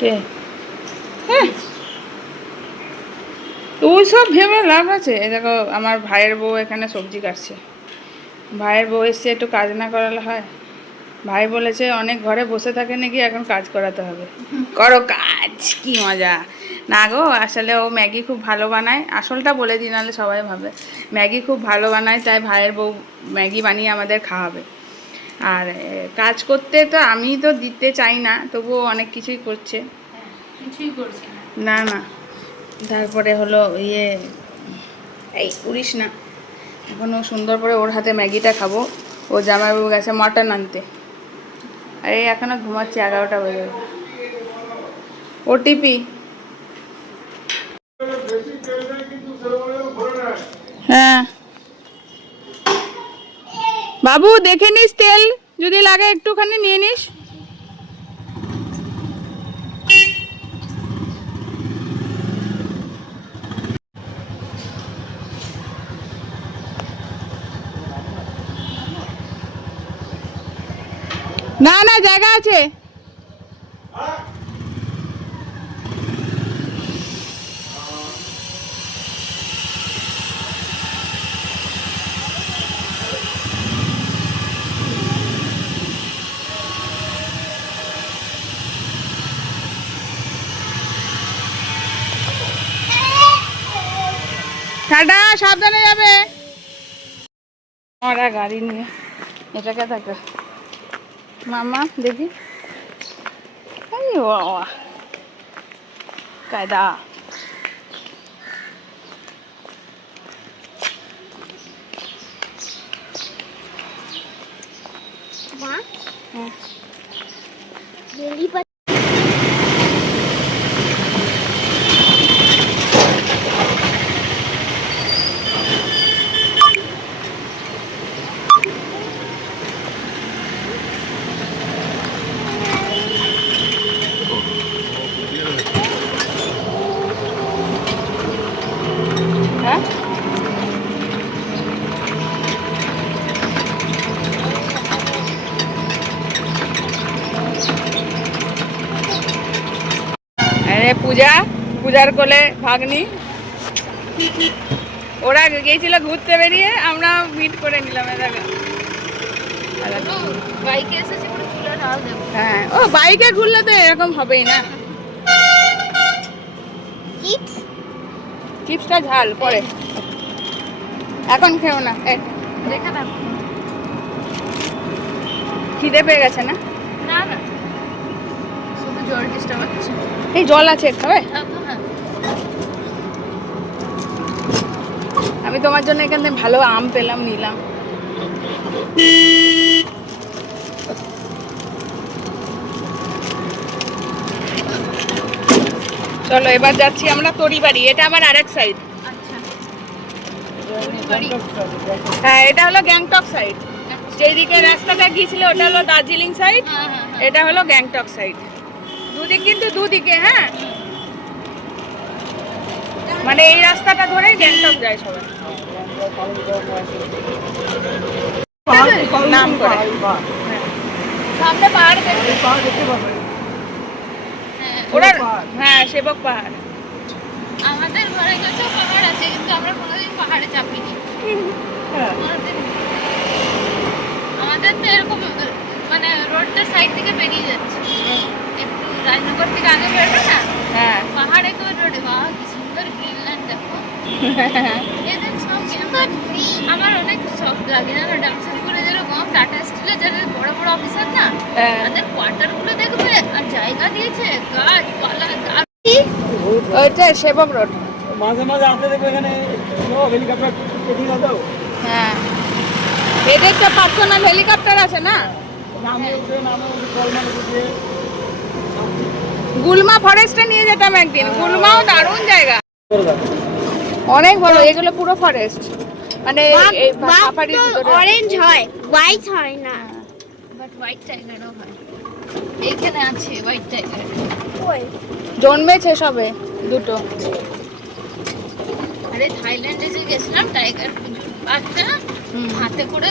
কে হ্যাঁ ওই সব ভেবে লাভ আছে। দেখো আমার ভাইয়ের বউ এখানে সবজি কাটছে, ভাইয়ের বউ এসছে, একটু কাজ না করালে হয়? ভাই বলেছে অনেক ঘরে বসে থাকে নাকি, এখন কাজ করাতে হবে, করো কাজ। কি মজা না গো। আসলে ও ম্যাগি খুব ভালো বানায়, আসলটা বলে দিই নাহলে সবাই ভাবে। ম্যাগি খুব ভালো বানায়, তাই ভাইয়ের বউ ম্যাগি বানিয়ে আমাদের খাওয়াবে। আর কাজ করতে তো আমি তো দিতে চাই না, তবুও অনেক কিছুই করছে। কিছুই করছে না না তারপরে হলো ইয়ে, এই উড়িস না, এখনও সুন্দর করে ওর হাতে ম্যাগিটা খাবো। ও জামাইবাবু গেছে মটন আনতে, আর এই এখনও ঘুমাচ্ছে, 11টা বেজে গেছে। ওটিপি হ্যাঁ বাবু দেখে নিস, তেল যদি লাগে একটুখানি নিয়ে নিস। না না জায়গা আছে। টাটা, সাবধানে যাবে। ওরা গাড়ি নিয়ে এটাকে থাকে মামা দেখি, এই বাবা কায়দা। হ্যাঁ আরে পূজার কোলে ভাগ্নি, ওরা গিয়েছিল ঘুরতে, বেরিয়ে আমরা মিট করে নিলাম। হ্যাঁ ও বাইকে ঘুরলে তো এরকম হবেই না। চিপসটা ঝাল পরে, এখন খেও না। খিদে পেয়ে গেছে না? শুধু জল ডিস্টার্ব হচ্ছে। এই জল আছে খাবে? আমি তোমার জন্য এখানে ভালো আম পেলাম, নিলাম। চলো এবার যাচ্ছি আমরা তরিবাড়ি, এটা আমার আরেক সাইড। হ্যাঁ এটা হলো গ্যাংটক সাইড, যেদিকে রাস্তাটা গিয়েছিল ওটা হলো দার্জিলিং সাইড, এটা হলো গ্যাংটক সাইড। দুদিক কিন্তু দুদিকে, হ্যাঁ মানে এই রাস্তাটা ধরেই গ্যাংটক যায় সবাই নাম করে। সামনে পাহাড় দেখতে পাবে ওরা, হ্যাঁ সেবক পাহাড়। আমাদের ঘরে কাছেও পাহাড় আছে, কিন্তু আমরা কোনোদিন পাহাড়ে চাপিনি। আমাদের তো এরকম মানে রোডটা সাইড থেকে বেরিয়ে যাচ্ছে, একটু রাজনগর থেকে আগে বেরোবে না, হ্যাঁ পাহাড়ে তো রোডে। বাহ কি সুন্দর গ্রিনল্যান্ড দেখো। এদের সব আমার অনেক শখ লাগে না, ডাক্তারগুলো যেরকম টাটা স্টিলে যারা বড় বড় অফিসার না, তাদের কোয়ার্টার গুলো দেখবে, আর জায়গা দিয়েছে গাছপালা। ওইটা সেবক রোড। মাঝে মাঝে আসতে দেখবে এখানে হেলিকপ্টার এদিকে দাও। হ্যাঁ এদের তো পার্সোনাল হেলিকপ্টার আছে না। গুলমা ফরেস্টে নিয়ে যেতাম একদিন, গুলমাও দারুণ জায়গা, অনেক বড়। এগুলো পুরো ফরেস্ট, মানে অরেঞ্জ হয়, হোয়াইট হয় না, বাট হোয়াইট টাইগারও হয়। এইখানে আছে হোয়াইট টাইগার, জন্মেছে সবে দুটো। আরে থাইল্যান্ডে যে গেছিলাম, টাইগার বাচ্চা হাতে করে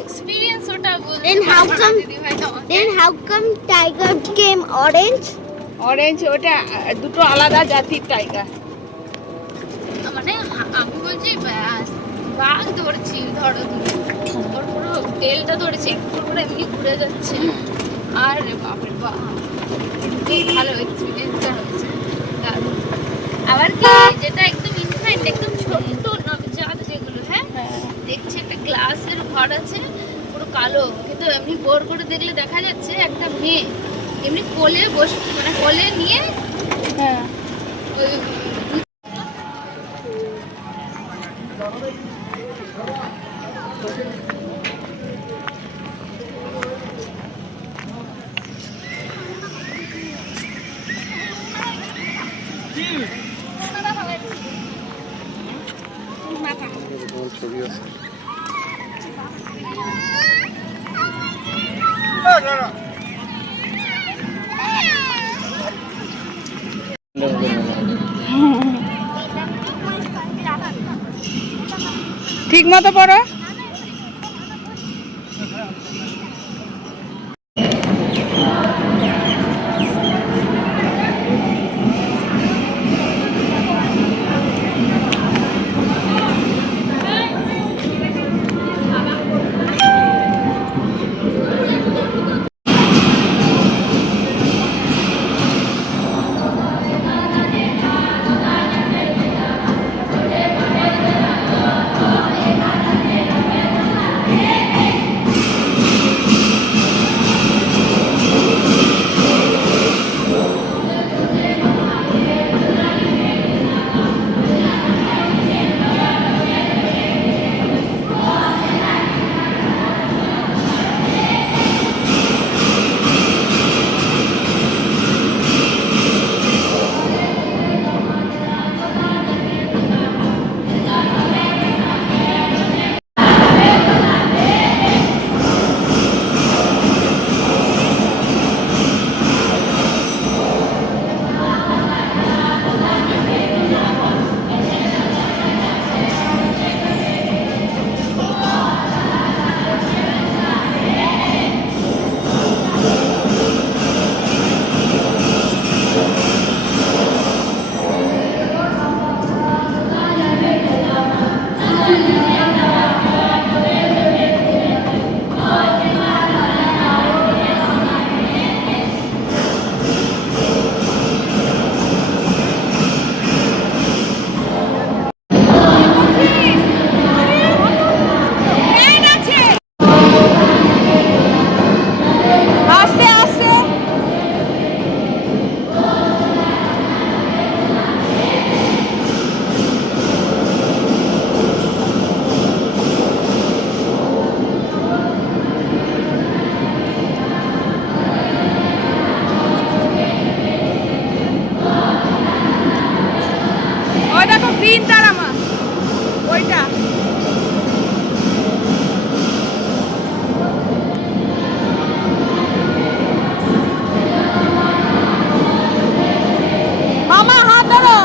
এক্সপিরিয়েন্স ওটা Then how come? দিদি ভাই তো Then how come tiger became orange? Orange ওটা দুটো আলাদা জাতির টাইগার। মানে আমি বলছি বাঘ ধরছি ধরো তুমি, ওর পুরো তেলটা ধরেছি একটু করে এমনি ঘুরে যাচ্ছে। আর বাপরে বাপ, খুব ভালো এক্সপিরিয়েন্সটা হয়েছে দারুণ। আবার কি যেটা একদম ইনফ্যান্ট একদম ছোট্ট নবজাত যেগুলো, হ্যাঁ দেখছি একটা গ্লাসের ঘর আছে পুরো কালো, কিন্তু এমনি বোর করে দেখলে দেখা যাচ্ছে একটা মেয়ে এমনি কোলে বসে, মানে কোলে নিয়ে হ্যাঁ ওই ছবি আছে। ঠিক মতো পড়ো। গ্রিন তারা মা ওইটা মামা হাত ধরো।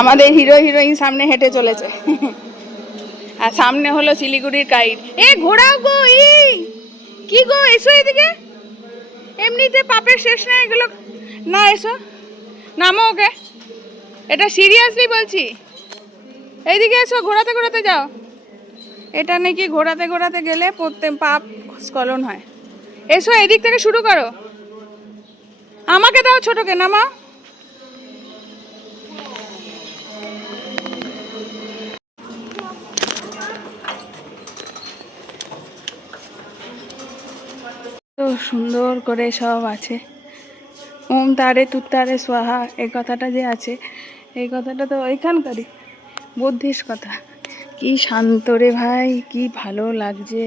আমাদের হিরো হিরোইন সামনে হেঁটে চলেছে আর সামনে হলো শিলিগুড়ির গাইড। এ ঘোড়াও গো, কি গো এসো এদিকে, এমনিতে পাপের শেষ না এগুলো, না এসো নামো ওকে, এটা সিরিয়াসলি বলছি, এইদিকে এসো, ঘোরাতে ঘোরাতে যাও। এটা নাকি ঘোরাতে ঘোরাতে গেলে পাপ স্খলন হয়। এসো এদিক থেকে শুরু করো, আমাকে দাও ছোটকে, নামা সুন্দর করে সব আছে। ওম তারে তুত্তারে সোহা এই কথাটা যে আছে, এই কথাটা তো ওইখানকারই বুদ্ধিস্ট কথা। কি শান্ত রে ভাই, কি ভালো লাগছে।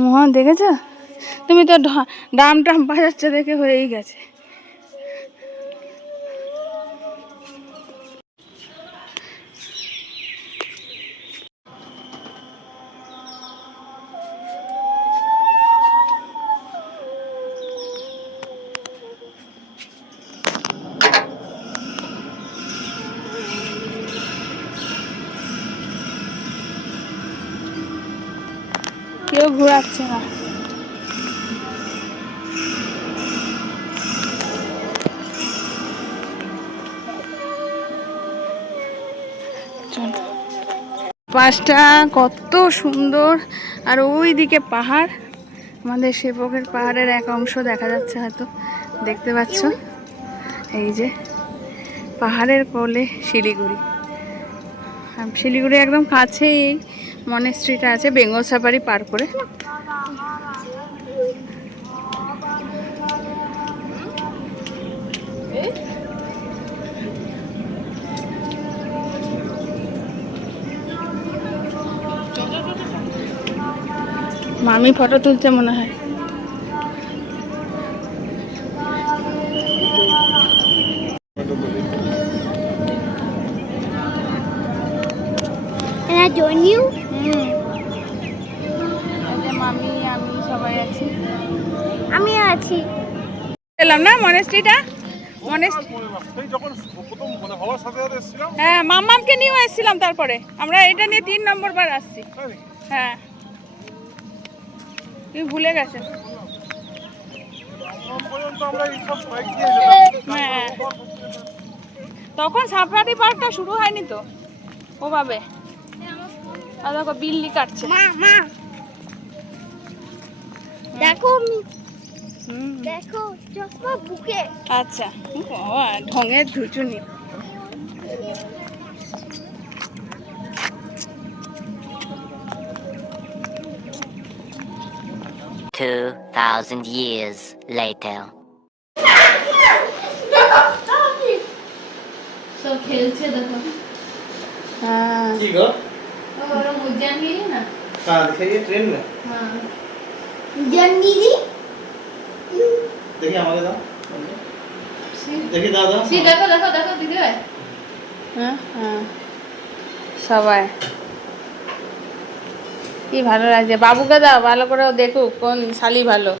মোহন দেখেছ, তুমি তো ডাম টাম বাজাচ্ছে দেখে হয়েই গেছে। কেউ ঘোরাচ্ছে না। চলো, পাশটা কত সুন্দর। আর ওই দিকে পাহাড়, আমাদের সেবকের পাহাড়ের এক অংশ দেখা যাচ্ছে, হয়তো দেখতে পাচ্ছ। এই যে পাহাড়ের কোলে শিলিগুড়ি, শিলিগুড়ি একদম কাছেই এই মনেস্ট্রিটা আছে, বেঙ্গল সাফারি পার করে। মামি ফটো তুলছে মনে হয়। And I join you? মামি আমি সবাই আছি। আমি আছি। এলাম না মনেস্ট্রিটা, হ্যাঁ মাম্মামকে নিয়েও এসেছিলাম, তারপরে আমরা এটা নিয়ে 3 নম্বর বার আসছি। হ্যাঁ তুমি ভুলে গেছে। হ্যাঁ তখন সাফারি পার্কটা শুরু হয়নি তো ওভাবে। আর দেখো বিল্লি কাটছে। মা দেখো হুম দেখো চশমা বুকে। আচ্ছা, বাবা ঢঙের ঝুঁচুনি। Two 2,000 years later. সব খেলছে দেখো। হ্যাঁ কি গো? ওরা উদ্যান গিয়ে না। कहाँ दिखाइए ट्रेन में? হ্যাঁ জন্নিদি देखिए हमारे दादा देखिए दादा দেখো দেখো দেখো দিদি ভাই। হ্যাঁ হ্যাঁ সবাই কি ভালো লাগছে। বাবুকে দাও ভালো করে, ও দেখুক কোন শালি ভালো।